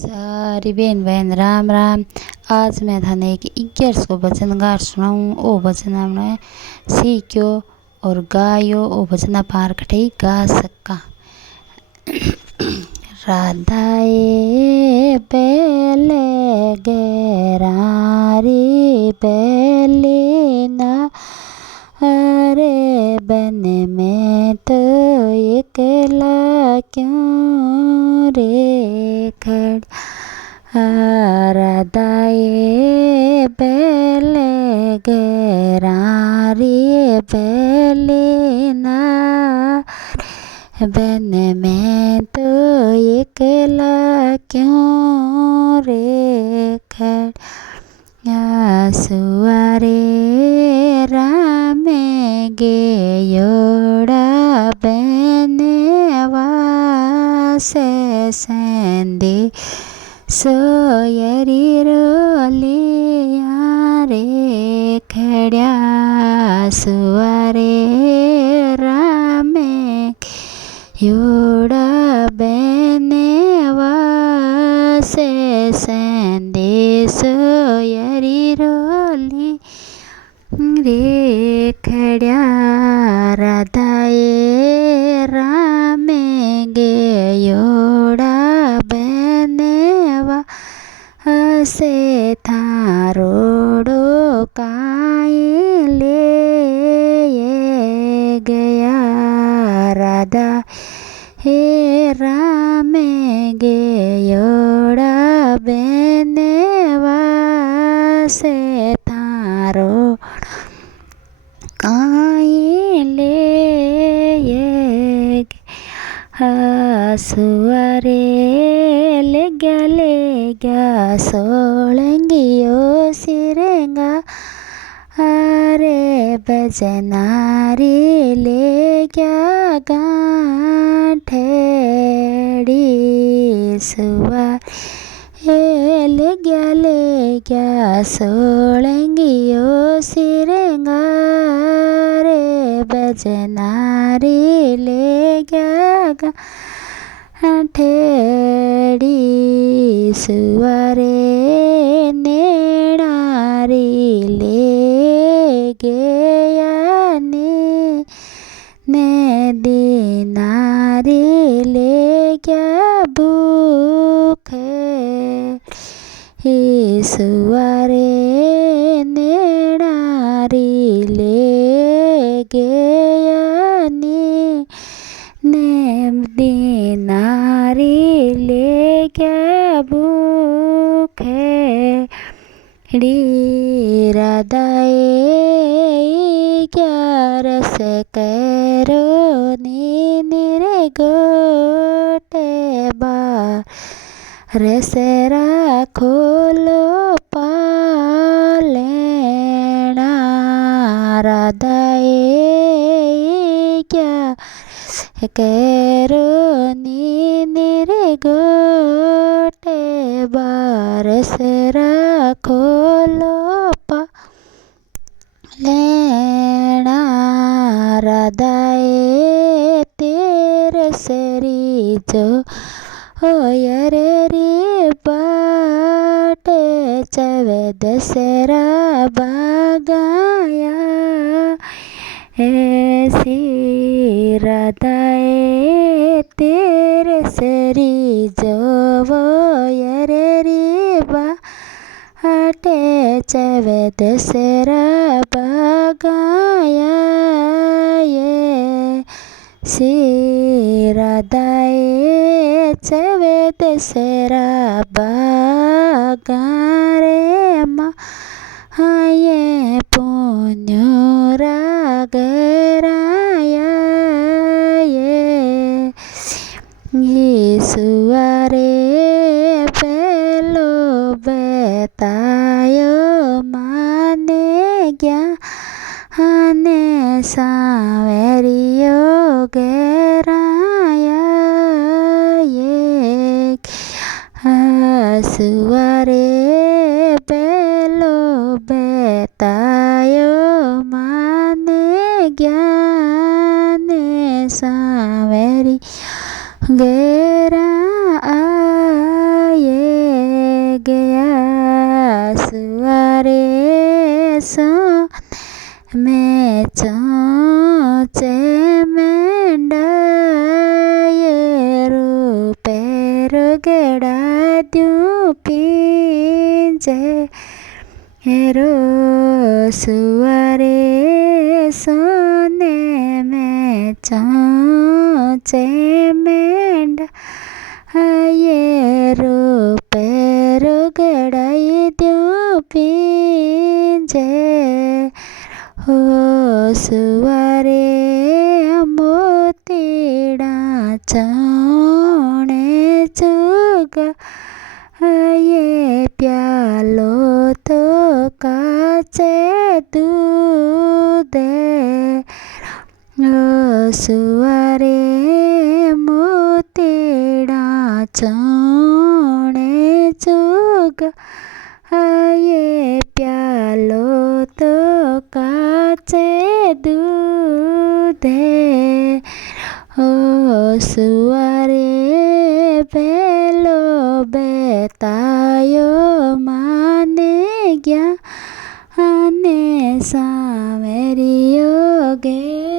सारी बहन बहन राम राम। आज मैं थाने एक 1100 वचन गार सुनाऊँ। ओ वचन हमने सीखो और गायो। ओ वचन पार कठे गा सका। राधाए बेले गेरारी बेली ना अरे बन में तो एकला क्यों रे खड़ा। राधाए बेले गेरारी बेली ना बन में तो एकला क्यों रे खड़ा। सुअरे राम गे योड़ा बने वासे संदे सोयरी रोलिया रे खड़ा। सुअरे राम योड़ा बने वासे संदेश यरी रोली रे खड़ा। राधाए राम गे योड़ा बने वासे थारोड़ो काई ले गया। राधा हे राम गे योड़ा बने वासे थारो काई ले गया। सुअरे ले गया सोलंगियो सिरेंगा अरे बजनारी ले गया गांठेड़ी। सुअरे ले गया सोलंगियो सिरेंगा रे बजनारी ले गया गांठेड़ी। सुअरे नेड़ारी ले गया ने दीनारी ले गया भूखे। सुअरे नेड़ारी ले गया ने दीनारी ले गया भूखे। राधाए क्या रस करो नीरे गोटे बार रस राखो लो पालेना। राधाए क्या रस करो नीरे गोटे बार रस राखो लो लेना। राधाए तेरे सरी जो होयरे रे बाटे चवे दसरा बागाया ऐसी। राधाए तेरे सरी जो होयरे रे बाटे चवे दसरा बागाया ये सी। राधाए चवे दसरा बागारे माँ ये पुण्यो रागराया ये सुअरे बेलो बतायो माने गया ने सावेरियो गराया ये। सुअरे बेलो बतायो माने ज्ञान सावेरी गेरा आए। પીંજે रो सुअरे सोने में चौचे मेंढा ये रो पैरो गड़ाई द्यो पींजे हो सुअरे मोतीड़ा चौणे चुगा ये प्यालो तो काचे दूधे सुअरे मोतीड़ा चौणे चुगा ये प्यालो तो काचे दूधे सुअरे बेलो बेतायो माने गया आने सामेरियो गे